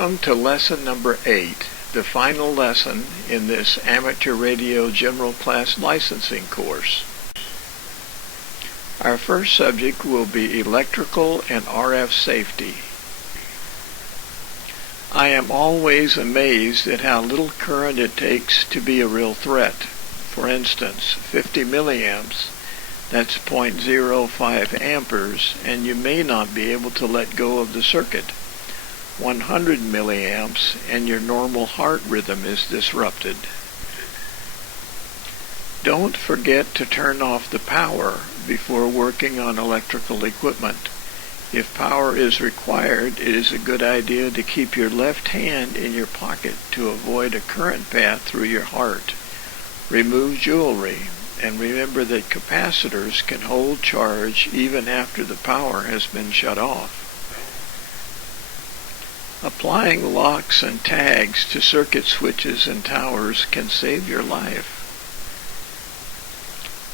Welcome to lesson number 8, the final lesson in this Amateur Radio General Class Licensing course. Our first subject will be electrical and RF safety. I am always amazed at how little current it takes to be a real threat. For instance, 50 milliamps, that's 0.05 amperes, and you may not be able to let go of the circuit. 100 milliamps and your normal heart rhythm is disrupted. Don't forget to turn off the power before working on electrical equipment. If power is required, it is a good idea to keep your left hand in your pocket to avoid a current path through your heart. Remove jewelry, and remember that capacitors can hold charge even after the power has been shut off. Applying locks and tags to circuit switches and towers can save your life.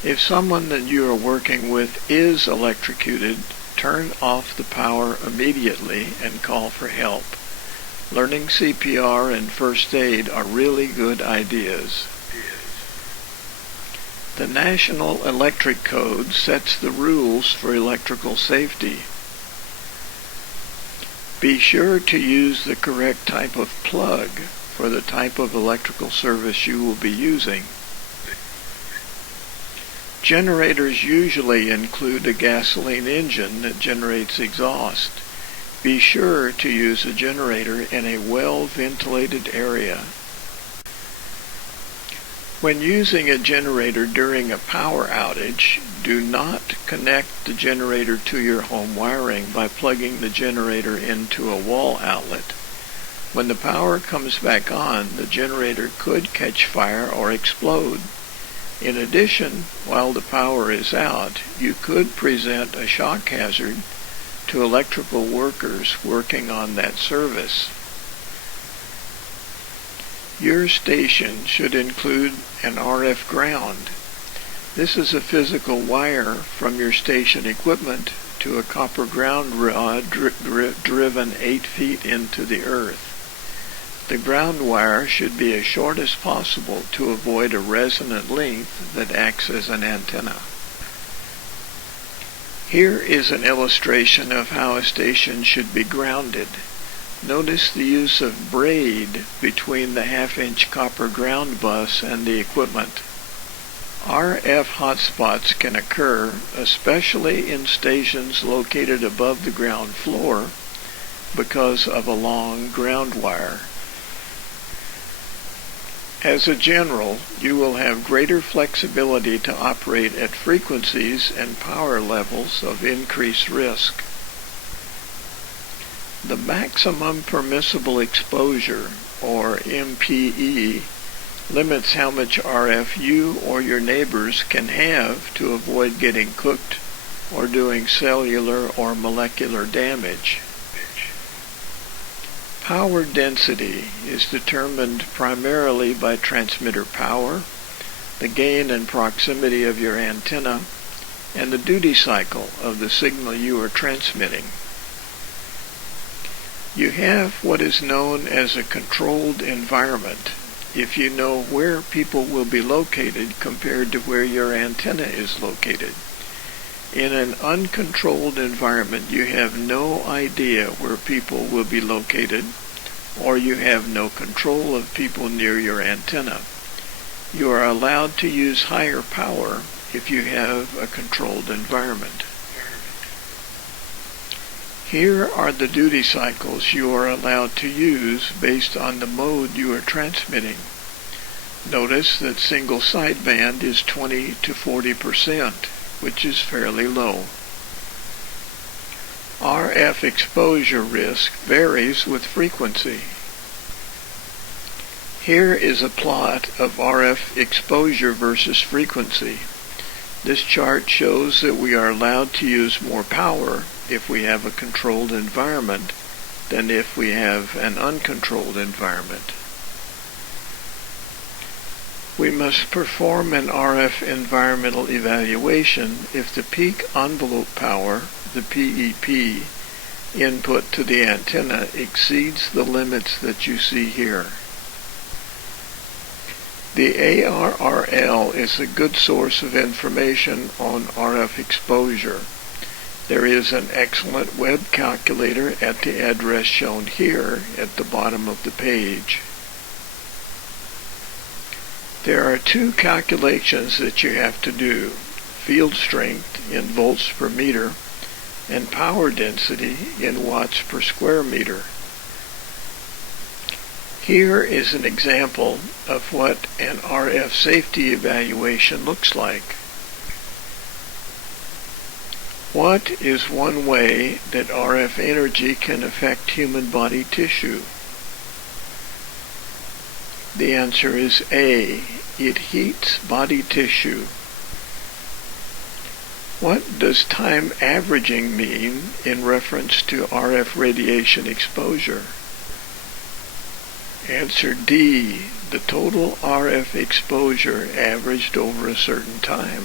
If someone that you are working with is electrocuted, turn off the power immediately and call for help. Learning CPR and first aid are really good ideas. The National Electric Code sets the rules for electrical safety. Be sure to use the correct type of plug for the type of electrical service you will be using. Generators usually include a gasoline engine that generates exhaust. Be sure to use a generator in a well-ventilated area. When using a generator during a power outage, do not connect the generator to your home wiring by plugging the generator into a wall outlet. When the power comes back on, the generator could catch fire or explode. In addition, while the power is out, you could present a shock hazard to electrical workers working on that service. Your station should include an RF ground. This is a physical wire from your station equipment to a copper ground rod driven 8 feet into the earth. The ground wire should be as short as possible to avoid a resonant length that acts as an antenna. Here is an illustration of how a station should be grounded. Notice the use of braid between the half-inch copper ground bus and the equipment. RF hotspots can occur, especially in stations located above the ground floor, because of a long ground wire. As a general, you will have greater flexibility to operate at frequencies and power levels of increased risk. The maximum permissible exposure, or MPE, limits how much RF you or your neighbors can have to avoid getting cooked or doing cellular or molecular damage. Power density is determined primarily by transmitter power, the gain and proximity of your antenna, and the duty cycle of the signal you are transmitting. You have what is known as a controlled environment if you know where people will be located compared to where your antenna is located. In an uncontrolled environment, you have no idea where people will be located, or you have no control of people near your antenna. You are allowed to use higher power if you have a controlled environment. Here are the duty cycles you are allowed to use based on the mode you are transmitting. Notice that single sideband is 20 to 40%, which is fairly low. RF exposure risk varies with frequency. Here is a plot of RF exposure versus frequency. This chart shows that we are allowed to use more power if we have a controlled environment than if we have an uncontrolled environment. We must perform an RF environmental evaluation if the peak envelope power, the PEP, input to the antenna exceeds the limits that you see here. The ARRL is a good source of information on RF exposure. There is an excellent web calculator at the address shown here at the bottom of the page. There are two calculations that you have to do: field strength in volts per meter and power density in watts per square meter. Here is an example of what an RF safety evaluation looks like. What is one way that RF energy can affect human body tissue? The answer is A. It heats body tissue. What does time averaging mean in reference to RF radiation exposure? Answer D. The total RF exposure averaged over a certain time.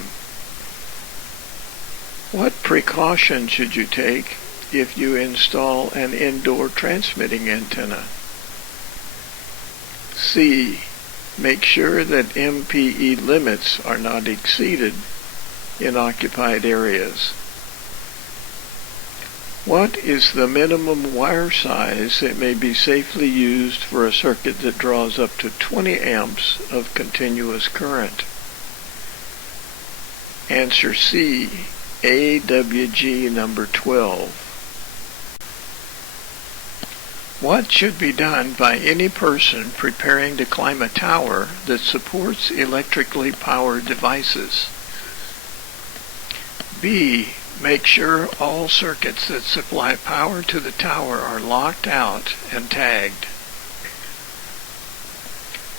What precaution should you take if you install an indoor transmitting antenna? C. Make sure that MPE limits are not exceeded in occupied areas. What is the minimum wire size that may be safely used for a circuit that draws up to 20 amps of continuous current? Answer C. AWG number 12. What should be done by any person preparing to climb a tower that supports electrically powered devices? B. Make sure all circuits that supply power to the tower are locked out and tagged.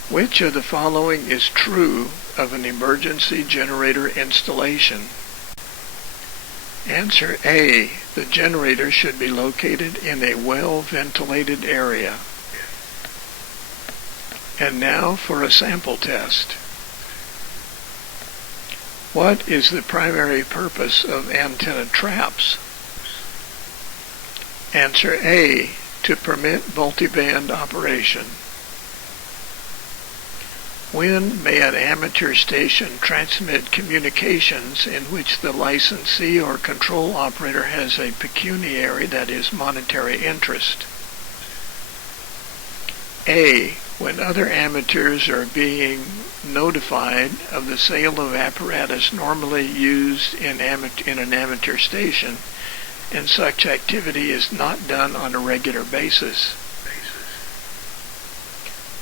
Which of the following is true of an emergency generator installation? Answer A. The generator should be located in a well-ventilated area. And now for a sample test. What is the primary purpose of antenna traps? Answer A. To permit multiband operation. When may an amateur station transmit communications in which the licensee or control operator has a pecuniary, that is, monetary interest? A. When other amateurs are being notified of the sale of apparatus normally used in an amateur station, and such activity is not done on a regular basis.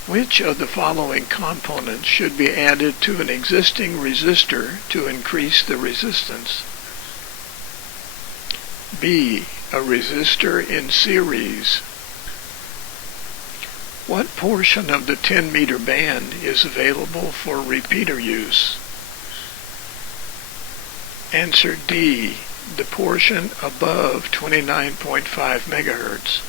Which of the following components should be added to an existing resistor to increase the resistance? B. A resistor in series. What portion of the 10-meter band is available for repeater use? Answer D. The portion above 29.5 megahertz.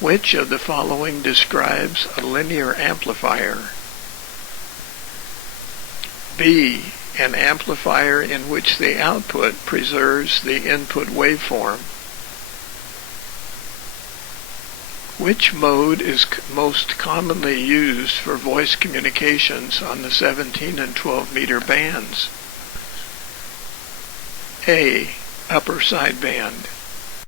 Which of the following describes a linear amplifier? B. An amplifier in which the output preserves the input waveform. Which mode is most commonly used for voice communications on the 17 and 12 meter bands? A. Upper sideband.